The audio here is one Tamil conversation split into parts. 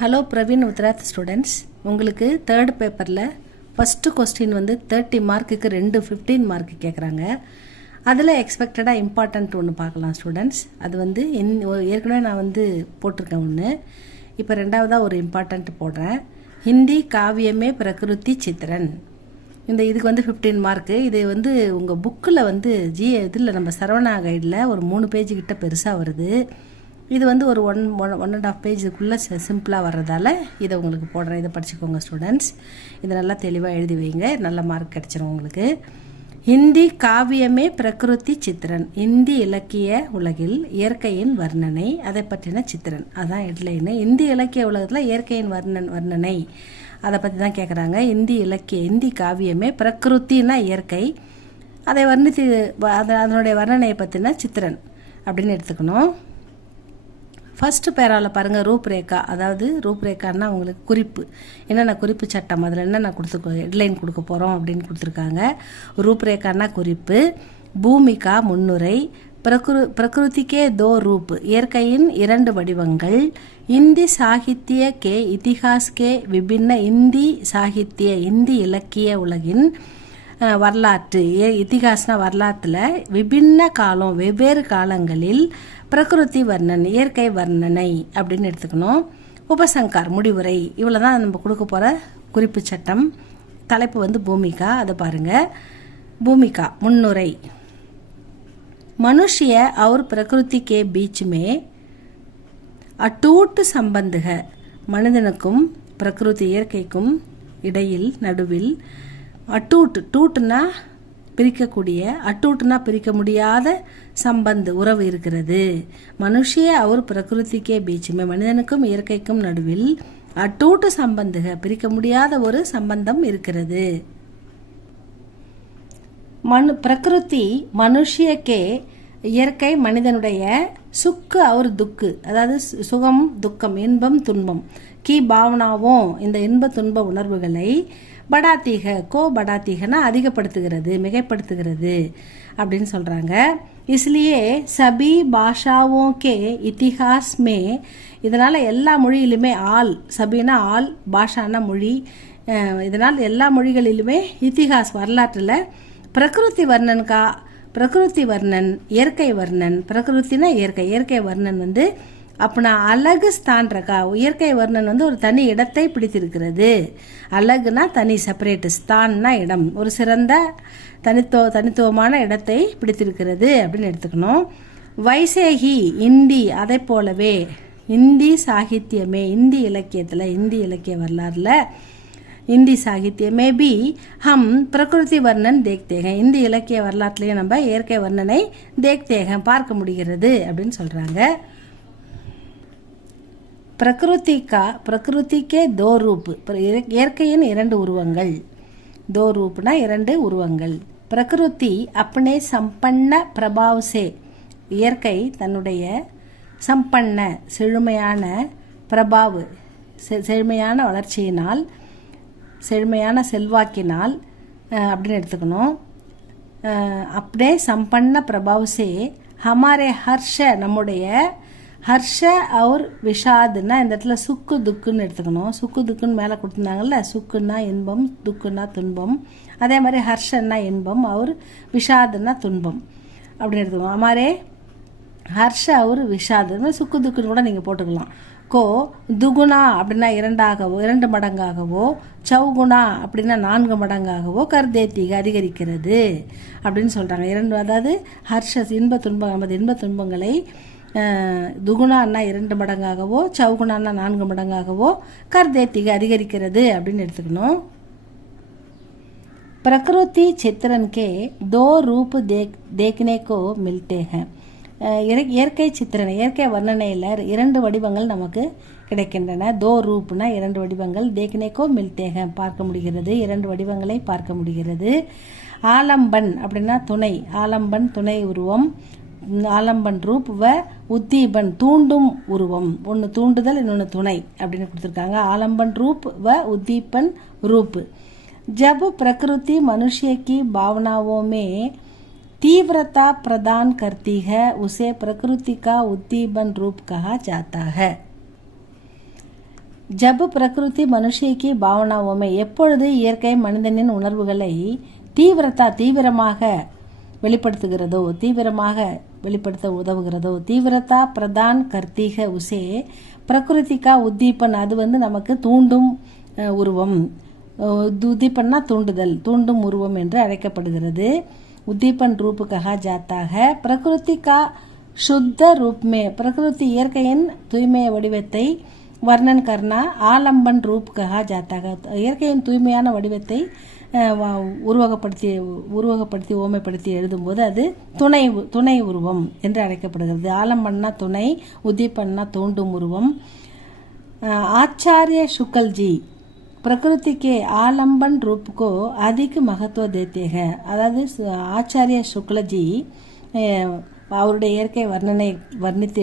ஹலோ பிரவீன் உத்ராத் ஸ்டூடெண்ட்ஸ், உங்களுக்கு தேர்ட் பேப்பரில் ஃபஸ்ட்டு கொஸ்டின் 30 மார்க்குக்கு 15 மார்க்கு கேட்குறாங்க. அதில் எக்ஸ்பெக்டடாக இம்பார்ட்டண்ட் ஒன்று பார்க்கலாம் ஸ்டூடெண்ட்ஸ். அது ஏற்கனவே நான் போட்டிருக்கேன் ஒன்று. இப்போ ரெண்டாவதாக ஒரு இம்பார்ட்டண்ட் போடுறேன். ஹிந்தி காவியமே பிரகிருதி சித்திரன். இதுக்கு 15 மார்க்கு. இது உங்கள் புக்கில் இதில் நம்ம சரவணா கைடில் ஒரு 3 பேஜ் கிட்ட பெருசாக வருது. இது ஒரு 1.5 பேஜுக்குள்ளே சிம்பிளாக வர்றதால இதை உங்களுக்கு போடுறேன். இதை படிச்சுக்கோங்க ஸ்டூடெண்ட்ஸ். இதை நல்லா தெளிவாக எழுதி வைங்க, நல்ல மார்க் கிடச்சிரும் உங்களுக்கு. ஹிந்தி காவியமே பிரகிருதி சித்திரன். இந்தி இலக்கிய உலகில் இயற்கையின் வர்ணனை, அதை பற்றின சித்திரன். அதான் ஹெட்லைனு. இந்தி இலக்கிய உலகத்தில் இயற்கையின் வர்ணனை அதை பற்றி தான் கேட்குறாங்க. இந்தி காவியமே பிரகிருத்தின்னா இயற்கை, அதை அதனுடைய வர்ணனையை பற்றின சித்திரன் அப்படின்னு எடுத்துக்கணும். ஃபஸ்ட்டு பேராவில் பாருங்கள், ரூப்ரேகா. அதாவது ரூப்ரேகான்னா உங்களுக்கு குறிப்பு, என்னென்ன குறிப்பு சட்டம், அதில் என்னென்ன ஹெட்லைன் கொடுக்க போகிறோம் அப்படின்னு கொடுத்துருக்காங்க. ரூப்ரேகான்னா குறிப்பு, பூமிகா முன்னுரை, பிரகிருதிக்கே தோ ரூப் இயற்கையின் 2 வடிவங்கள், இந்தி சாகித்ய கே இதிஹாஸ் கே விபின்ன இந்தி சாகித்ய இந்தி இலக்கிய உலகின் வரலாற்று, இதிகாஸ்னா வரலாற்றில் விபின்ன காலம் வெவ்வேறு காலங்களில் பிரகிருதி வர்ணன் இயற்கை வர்ணனை அப்படின்னு எடுத்துக்கணும். உபசங்கார் முடிவுரை. இவ்வளோ தான் நம்ம கொடுக்க போகிற குறிப்பு சட்டம். தலைப்பு பூமிகா. அதை பாருங்கள். பூமிகா முன்னுரை. मनुष्य और प्रकृति के बीच में अटूट संबंध है. மனிதனுக்கும் பிரகிருதி இயற்கைக்கும் இடையில் நடுவில் டூட்னா பிரிக்கக்கூடிய, அட்டூட்னா பிரிக்க முடியாத சம்பந்த உறவு இருக்கிறது. மனுஷிய அவர் பிரகிருதிக்கே பீச்சுமே, மனிதனுக்கும் இயற்கைக்கும் நடுவில் அட்டூட்டு சம்பந்தக பிரிக்க முடியாத ஒரு சம்பந்தம் இருக்கிறது. பிரகிருதி மனுஷியக்கே இயற்கை மனிதனுடைய சுக்கு அவர் துக்கு, அதாவது சுகம் துக்கம் இன்பம் துன்பம், கி பாவனாவும் இந்த இன்ப துன்ப உணர்வுகளை படாத்தீக படாத்தீகனா அதிகப்படுத்துகிறது, மிகைப்படுத்துகிறது அப்படின்னு சொல்கிறாங்க. इसलिए सभी பாஷாவோं के इतिहास में, இதனால் எல்லா மொழியிலுமே சபினா பாஷானா மொழி, இதனால் எல்லா மொழிகளிலுமே இத்திஹாஸ் வரலாற்றில் பிரகிருதி வர்ணன் இயற்கை வர்ணன், பிரகிருத்தினா இயற்கை வர்ணன் அப்பனா அழகு ஸ்தான் ரகா, இயற்கை வர்ணன் ஒரு தனி இடத்தை பிடித்திருக்கிறது. அழகுனா தனி, செப்பரேட், ஸ்தான்னா இடம், ஒரு சிறந்த தனித்துவமான இடத்தை பிடித்திருக்கிறது அப்படின்னு எடுத்துக்கணும். வைசேகி இந்தி, அதை போலவே இந்தி சாகித்யமே, இந்தி இலக்கியத்தில் இந்தி இலக்கிய வரலாறுல இந்தி சாகித்யமே பி ஹம் பிரகிருதி வர்ணன் தேக்தேக, இந்தி இலக்கிய வரலாற்றுலேயே நம்ம இயற்கை வர்ணனை தேக்தேக பார்க்க முடிகிறது அப்படின்னு சொல்கிறாங்க. பிரகிருதிக்கே தோ ரூப், இயற்கையின் 2 உருவங்கள். தோ ரூப்னா 2 உருவங்கள். பிரகிருதி அப்பனே சம்பன்ன பிரபாவ்சே, இயற்கை தன்னுடைய சம்பன்ன செழுமையான பிரபாவ் செழுமையான வளர்ச்சியினால், செழுமையான செல்வாக்கினால் அப்படின்னு எடுத்துக்கணும். அப்பனே சம்பன்ன பிரபாவ்சே ஹமாரே ஹர்ஷ, நம்முடைய ஹர்ஷ அவர் விஷாதுன்னா இந்த இடத்துல சுக்கு துக்குன்னு எடுத்துக்கணும். சுக்கு துக்குன்னு மேலே கொடுத்துருந்தாங்கல்ல, சுக்குன்னா இன்பம், துக்குன்னா துன்பம். அதே மாதிரி ஹர்ஷன்னா இன்பம், அவர் விஷாதுன்னா துன்பம் அப்படின்னு எடுத்துக்கணும். அமாரே ஹர்ஷ அவர் விஷாது, சுக்கு துக்குன்னு கூட நீங்கள் போட்டுக்கலாம். துகுணா அப்படின்னா 2 மடங்காகவோ, சௌகுணா அப்படின்னா 4 மடங்காகவோ, கர்தேத்திக அதிகரிக்கிறது அப்படின்னு சொல்கிறாங்க. அதாவது ஹர்ஷ இன்ப துன்பம், நமது இன்ப துன்பங்களை துகுணான்னா 2 மடங்காகவோ, சௌகுணான்னா 4 மடங்காகவோ, கர்தேத்திக அதிகரிக்கிறது அப்படின்னு எடுத்துக்கணும். பிரகிருதி சித்திரன் கே தோ ரூப் தேக்னே கோ மில்தே ஹை. இயற்கை சித்திரன் இயற்கை வர்ணனையில் 2 வடிவங்கள் நமக்கு கிடைக்கின்றன. தோ ரூப்னா 2 வடிவங்கள், தேக்னே கோ மில்தே ஹை பார்க்க முடிகிறது, 2 வடிவங்களை பார்க்க முடிகிறது. ஆலம்பன் அப்படின்னா துணை, ஆலம்பன் துணை உருவம், ஆலம்பன் ரூப் வ உத்தீபன் தூண்டும் உருவம், ஒன்று தூண்டுதல் இன்னொன்று துணை அப்படின்னு கொடுத்துருக்காங்க. ஆலம்பன் ரூப் வ உத்தீபன் ரூப். जब प्रकृति मनुष्य की भावनाओं में तीव्रता प्रदान करती है उसे प्रकृति का उद्दीपन रूप कहा जाता है. ஜப் பிரகிருதி மனுஷிக்கு பாவனாவோமே, எப்பொழுது இயற்கை மனிதனின் உணர்வுகளை தீவிரமாக வெளிப்படுத்துகிறதோ, தீவிரமாக வெளிப்படுத்த உதவுகிறதோ. தீவிரதா பிரதான் கர்த்தீக உசே பிரகிருதிகா உத்தீபன், அது நமக்கு தூண்டும் உருவம். உத்தீபன்னா தூண்டுதல், தூண்டும் உருவம் என்று அழைக்கப்படுகிறது. உத்தீபன் ரூப் கஹா ஜாத்தாக. பிரகிருதி கா சுத்த ரூப் மே, பிரகிருதி இயற்கையின் தூய்மைய வடிவத்தை வர்ணன் கர்னா ஆலம்பன் ரூப் கஹா ஜாத்தாக. இயற்கையின் தூய்மையான வடிவத்தை உருவகப்படுத்தி ஓமைப்படுத்தி எழுதும்போது அது துணை உருவம் என்று அழைக்கப்படுகிறது. ஆலம்பன்னா துணை, உத்தீபன்னா தூண்டும் உருவம். आचार्य शुक्ल जी प्रकृति के आलम्बन रूप को अधिक महत्व देते हैं. அதாவது ஆச்சாரிய சுக்லஜி அவருடைய இயற்கை வர்ணித்து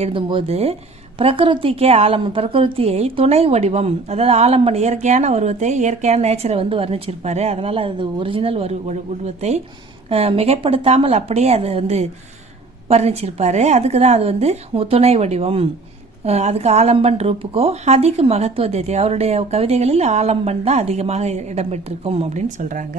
எழுதும்போது பிரகிருதிக்கே ஆலம்பன், பிரகிருத்தியை துணை வடிவம், அதாவது ஆலம்பன் இயற்கையான உருவத்தை, இயற்கையான நேச்சரை வர்ணிச்சிருப்பாரு. அதனால அது ஒரிஜினல் உருவத்தை மிகைப்படுத்தாமல் அப்படியே அதை வர்ணிச்சிருப்பாரு. அதுக்கு தான் அது துணை வடிவம். அதுக்கு ஆலம்பன் ரூப்புக்கோ அதிக மகத்துவ தேதி. அவருடைய கவிதைகளில் ஆலம்பன் தான் அதிகமாக இடம்பெற்றிருக்கும் அப்படின்னு சொல்றாங்க.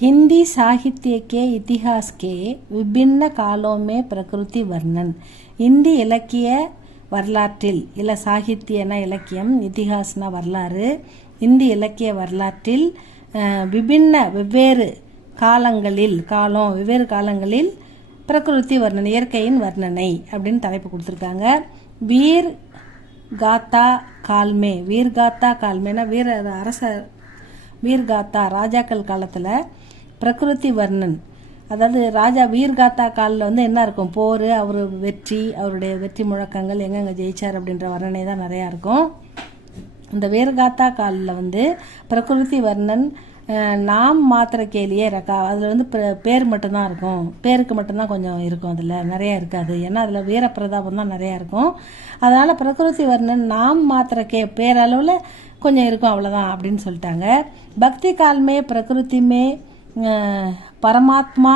हिंदी साहित्य के इतिहास के विभिन्न कालों में प्रकृति वर्णन. இந்தி இலக்கிய வரலாற்றில், சாகித்யனா இலக்கியம், இதிகாஸ்னா வரலாறு. இந்தி இலக்கிய வரலாற்றில் வெவ்வேறு காலங்களில் பிரகிருதி வர்ணனை, இயற்கையின் வர்ணனை அப்படின்னு தலைப்பு கொடுத்துருக்காங்க. வீர் காத்தா கால்மேனா வீர்காத்தா ராஜாக்கள் காலத்தில் பிரகிருதி வர்ணன், அதாவது ராஜா வீர்காத்தா காலில் என்ன இருக்கும், போர், அவர் வெற்றி, அவருடைய வெற்றி முழக்கங்கள், எங்கெங்க ஜெயிச்சார் அப்படின்ற வர்ணனை தான் நிறையா இருக்கும். இந்த வீர்காத்தா காலில் பிரகிருதி வர்ணன் நாம் மாத்திர கேலியே ரக்கா, அதில் பேர் மட்டும்தான் இருக்கும், பேருக்கு மட்டும்தான் கொஞ்சம் இருக்கும், அதில் நிறையா இருக்காது. ஏன்னா அதில் வீரப்பிரதாபம் தான் நிறையா இருக்கும். அதனால் பிரகிருதி வர்ணன் நாம் மாத்திர பேரளவில் கொஞ்சம் இருக்கும், அவ்வளோதான் அப்படின்னு சொல்லிட்டாங்க. பக்தி கால்மே பிரகிருதிமே பரமாத்மா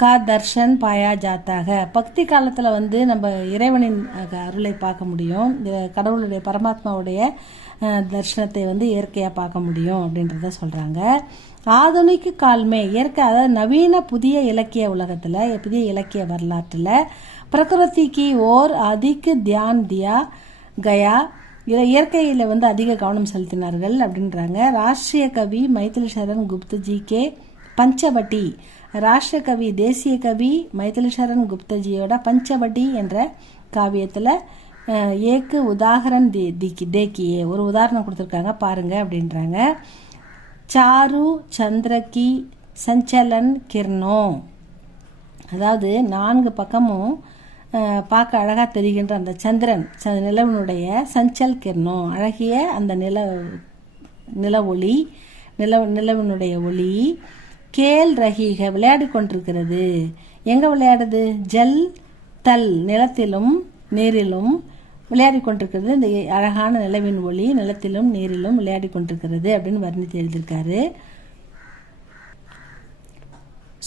கா தர்ஷன் பாயா ஜாத்தாக. பக்தி காலத்தில் நம்ம இறைவனின் அருளை பார்க்க முடியும், கடவுளுடைய பரமாத்மாவுடைய தர்ஷனத்தை இயற்கையாக பார்க்க முடியும் அப்படின்றத சொல்கிறாங்க. ஆதுனிக்கு கால்மே இயற்கை, அதாவது நவீன புதிய இலக்கிய உலகத்தில், புதிய இலக்கிய வரலாற்றில் பிரகிருதிக்கு ஓர் அதிக தியான் தியா கயா, இயற்கையில் அதிக கவனம் செலுத்தினார்கள் அப்படின்றாங்க. ராஷ்டிரிய கவி மைதிலி சரண் குப்தஜி கே பஞ்சவட்டி, ராஷ்டிரிய கவி தேசிய கவி மைதிலி சரண் குப்தஜியோட பஞ்சவட்டி என்ற காவியத்தில் ஏக்கு உதாகரன் தேக்கியே, ஒரு உதாரணம் கொடுத்துருக்காங்க பாருங்க அப்படின்றாங்க. சாரு சந்திரகி சஞ்சலன் கிர்னோ, அதாவது 4 பக்கமும் பார்க்க அழகாக தெரிகின்ற அந்த சந்திரன், நிலவனுடைய சஞ்சல் கிர்னோ, அழகிய அந்த நிலவனுடைய ஒளி. கேல் ரஹீக விளையாடி கொண்டிருக்கிறது. எங்கே விளையாடுது? ஜல் தல், நிலத்திலும் நீரிலும் விளையாடி கொண்டிருக்கிறது. இந்த அழகான நிலவின் ஒளி நிலத்திலும் நீரிலும் விளையாடி கொண்டிருக்கிறது அப்படின்னு வர்ணித்து எழுதியிருக்காரு.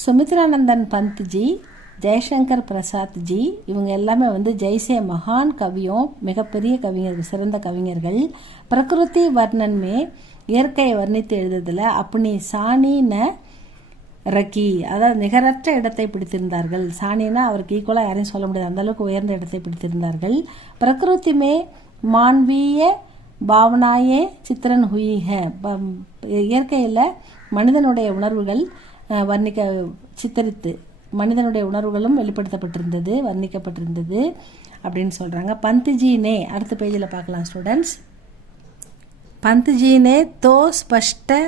சுமித்ரானந்தன் பந்த்ஜி, ஜெய்சங்கர் பிரசாத் ஜி, இவங்க எல்லாமே ஜெய்சே மகான் கவியும் மிகப்பெரிய கவிஞர்கள், சிறந்த கவிஞர்கள். பிரகிருதி வர்ணன்மே இயற்கையை வர்ணித்து எழுதுறதுல அப்படி சாணி ந ரக்கி, அதாவது நிகரற்ற இடத்தை பிடித்திருந்தார்கள். சாணினா அவருக்கு ஈக்குவலாக யாரையும் சொல்ல முடியாது, அந்த அளவுக்கு உயர்ந்த இடத்தை பிடித்திருந்தார்கள். பிரகிருதி மே மான்வீய பாவனாயே சித்திரன் ஹுயி ஹே, இயற்கையில் மனிதனுடைய உணர்வுகள் சித்தரித்து மனிதனுடைய உணர்வுகளும் வெளிப்படுத்தப்பட்டிருந்தது, வர்ணிக்கப்பட்டிருந்தது அப்படின்னு சொல்கிறாங்க. பந்த்ஜினே, அடுத்த பேஜில் பார்க்கலாம் ஸ்டூடெண்ட்ஸ். பந்த்ஜினே தோ ஸ்பஷ்ட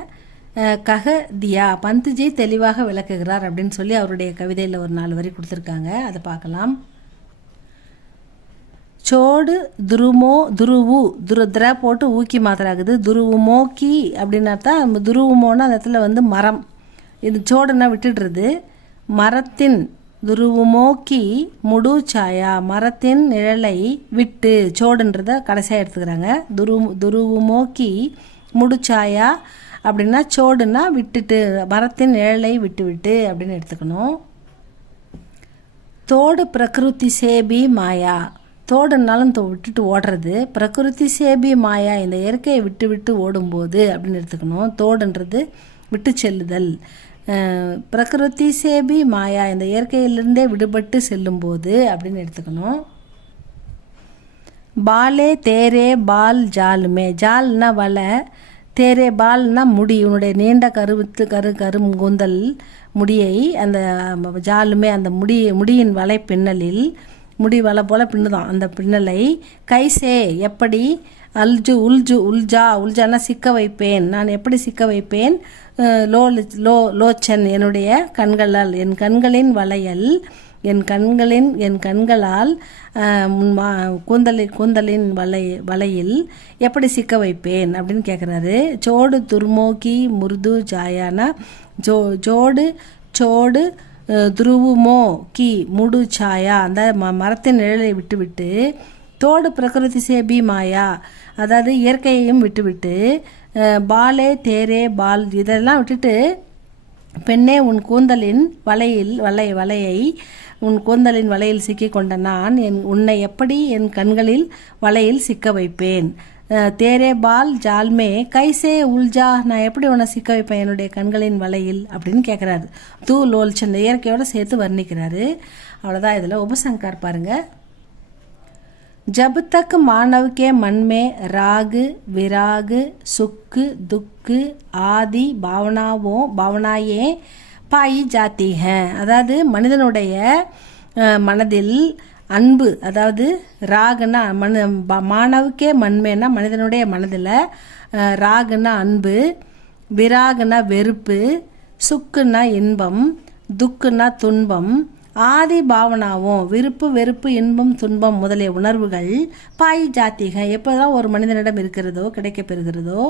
கஹ தியா, பந்த்ஜி தெளிவாக விளக்குகிறார் அப்படின்னு சொல்லி அவருடைய கவிதையில் ஒரு 4 வரி கொடுத்துருக்காங்க, அதை பார்க்கலாம். சோடு துருத்ரா போட்டு ஊக்கி மாத்திராகுது. துருவுமோக்கி அப்படின்னா தான், துருவுமோன்னா அந்த இடத்துல மரம், இது சோடுன்னா விட்டுடுறது. மரத்தின் துருவுமோக்கி முடு சாயா, மரத்தின் நிழலை விட்டு, சோடுன்றத கடைசியாக எடுத்துக்கிறாங்க. துருவுமோக்கி முடிச்சாயா அப்படின்னா சோடுன்னா விட்டுட்டு, மரத்தின் நிழலை விட்டு அப்படின்னு எடுத்துக்கணும். தோடு பிரகிருதி சேபி மாயா, தோடுனாலும் விட்டுட்டு ஓடுறது. பிரகிருதி சேபி மாயா, இந்த இயற்கையை விட்டு விட்டு ஓடும்போது அப்படின்னு எடுத்துக்கணும். தோடுன்றது விட்டு செல்லுதல். பிரகிருதி சேபி மாயா, இந்த இயற்கையிலிருந்தே விடுபட்டு செல்லும்போது அப்படின்னு எடுத்துக்கணும். பாலே தேரே பால் ஜாலுமே, ஜால்னா வலை, தேரே பால்னா முடி, உன்னுடைய நீண்ட கருங்கூந்தல் முடியை அந்த ஜாலுமே அந்த முடியின் வலை பின்னலில், முடி வலை போல் பின்னுதான் அந்த பின்னலை, கைசே எப்படி, உல்ஜானா சிக்க வைப்பேன், நான் எப்படி சிக்க வைப்பேன், லோச்சன் என்னுடைய கண்களால், என் கண்களின் வளையல், என் கண்களால் கூந்தலின் வலையில் எப்படி சிக்க வைப்பேன் அப்படின்னு கேட்குறாரு. சோடு துர்மோகி முருது ஜாயானா, சோடு துருவுமோ கி முடு சாயா, அந்த மரத்தின் நிழலை விட்டுவிட்டு, தோடு பிரகிருதி சேபி மாயா, அதாவது இயற்கையையும் விட்டுவிட்டு, பாலே தேரே பால் இதெல்லாம் விட்டுட்டு, பெண்ணே உன் கூந்தலின் வலையை உன் கூந்தலின் வலையில் சிக்கி கொண்ட நான் உன்னை எப்படி என் கண்களில் வலையில் சிக்க வைப்பேன். தேரே பால் ஜால்மே கைசே உல்ஜா, நான் எப்படி உன்னை சிக்க வைப்பேன் என்னுடைய கண்களின் வலையில் அப்படின்னு கேட்குறாரு. லோல்ச்சன் இயற்கையோட சேர்த்து வர்ணிக்கிறாரு. அவ்வளோதான். இதில் உபசங்கார் பாருங்க. जब तक मानव के मन में राग विराग सुख दुख आदि भावनाएं पाई जाती हैं, அதாவது மனிதனுடைய மனதில் அன்பு, அதாவது ராகுனா மானவுக்கே மண்மேனா மனிதனுடைய மனதில் ராகுனா அன்பு, விராகுனா வெறுப்பு, சுக்குன்னா இன்பம், துக்குன்னா துன்பம், ஆதி பாவனாவும் விருப்பு வெறுப்பு இன்பம் துன்பம் முதலிய உணர்வுகள் பாய் ஜாத்திக எப்போதான் ஒரு மனிதனிடம் இருக்கிறதோ கிடைக்க பெறுகிறதோ,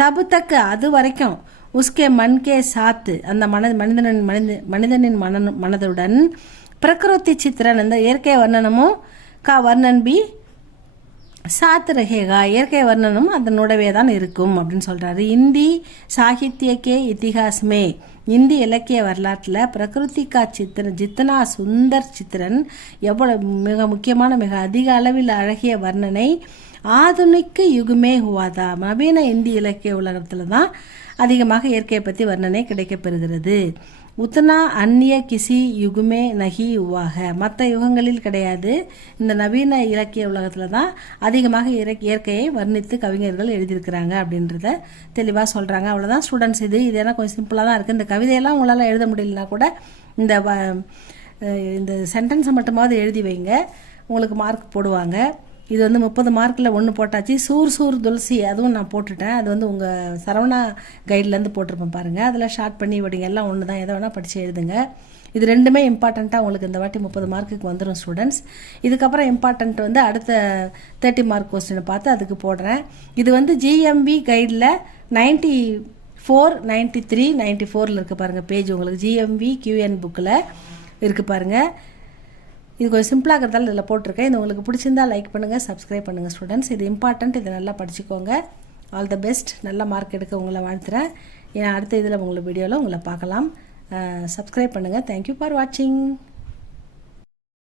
தபு தக்கு அது வரைக்கும், உஸ்கே மன்கே சாத்து அந்த மனிதனின் மனதுடன், பிரகிருதி சித்திரன் இந்த இயற்கை வர்ணனமும் வர்ணன் பி சாத்து ரகேகா, இயற்கை வர்ணனும் அதனோடவே தான் இருக்கும் அப்படின்னு சொல்கிறாரு. இந்தி சாகித்யக்கே இத்திஹாஸ்மே, இந்தி இலக்கிய வரலாற்றில் பிரகிருதி கா சித்திரன் ஜித்தனா சுந்தர் சித்திரன், எவ்வளோ மிக முக்கியமான மிக அதிக அளவில் அழகிய வர்ணனை ஆதுனிக்க யுகமே ஹுவாதா, நவீன இந்தி இலக்கிய உலகத்தில் தான் அதிகமாக இயற்கையை பற்றி வர்ணனை கிடைக்கப்பெறுகிறது. உத்தனா அந்நிய கிசி யுகுமே நகி உவாக, மற்ற யுகங்களில் கிடையாது, இந்த நவீன இலக்கிய உலகத்தில் தான் அதிகமாக இயற்கையை வர்ணித்து கவிஞர்கள் எழுதியிருக்கிறாங்க அப்படின்றத தெளிவாக சொல்கிறாங்க. அவ்வளோதான் ஸ்டூடெண்ட்ஸ். இதெல்லாம் கொஞ்சம் சிம்பிளாக தான் இருக்குது. இந்த கவிதையெல்லாம் உங்களால் எழுத முடியலனா கூட இந்த சென்டென்ஸை மட்டுமாவது எழுதி வைங்க, உங்களுக்கு மார்க் போடுவாங்க. இது 30 மார்க்கில் 1 போட்டாச்சு. சூர் துளசி அதுவும் நான் போட்டுட்டேன். அது உங்கள் சரவணா கைட்லேருந்து போட்டிருப்பேன் பாருங்கள். அதில் ஷார்ட் பண்ணி விடுங்க, எல்லாம் ஒன்று தான், எதை வேணால் படித்து எழுதுங்க. இது ரெண்டுமே இம்பார்ட்டண்ட்டாக உங்களுக்கு இந்த வாட்டி 30 மார்க்குக்கு வந்துடும் ஸ்டூடெண்ட்ஸ். இதுக்கப்புறம் இம்பார்ட்டண்ட் அடுத்த 30 மார்க் கொஸ்டினை பார்த்து அதுக்கு போடுறேன். இது ஜிஎம்பி கைடில் 94, 93, 94 இருக்குது பாருங்கள் பேஜ், உங்களுக்கு ஜிஎம்பி QN புக்கில் இருக்குது பாருங்கள். இது கொஞ்சம் சிம்பிளாக இருக்கிறதால இதில் போட்டிருக்கேன். இது உங்களுக்கு பிடிச்சிருந்தா லைக் பண்ணுங்கள், சப்ஸ்கிரைப் பண்ணுங்கள் ஸ்டூடெண்ட்ஸ். இது இம்பார்ட்டண்ட், இதை நல்லா படிச்சுக்கோங்க. All the best. நல்ல மார்க் எடுக்க உங்களை வாழ்த்துறேன். ஏன்னா அடுத்த இதில் உங்களை வீடியோவில் உங்களை பார்க்கலாம். சப்ஸ்கிரைப் பண்ணுங்கள். தேங்க்யூ ஃபார் வாட்சிங்.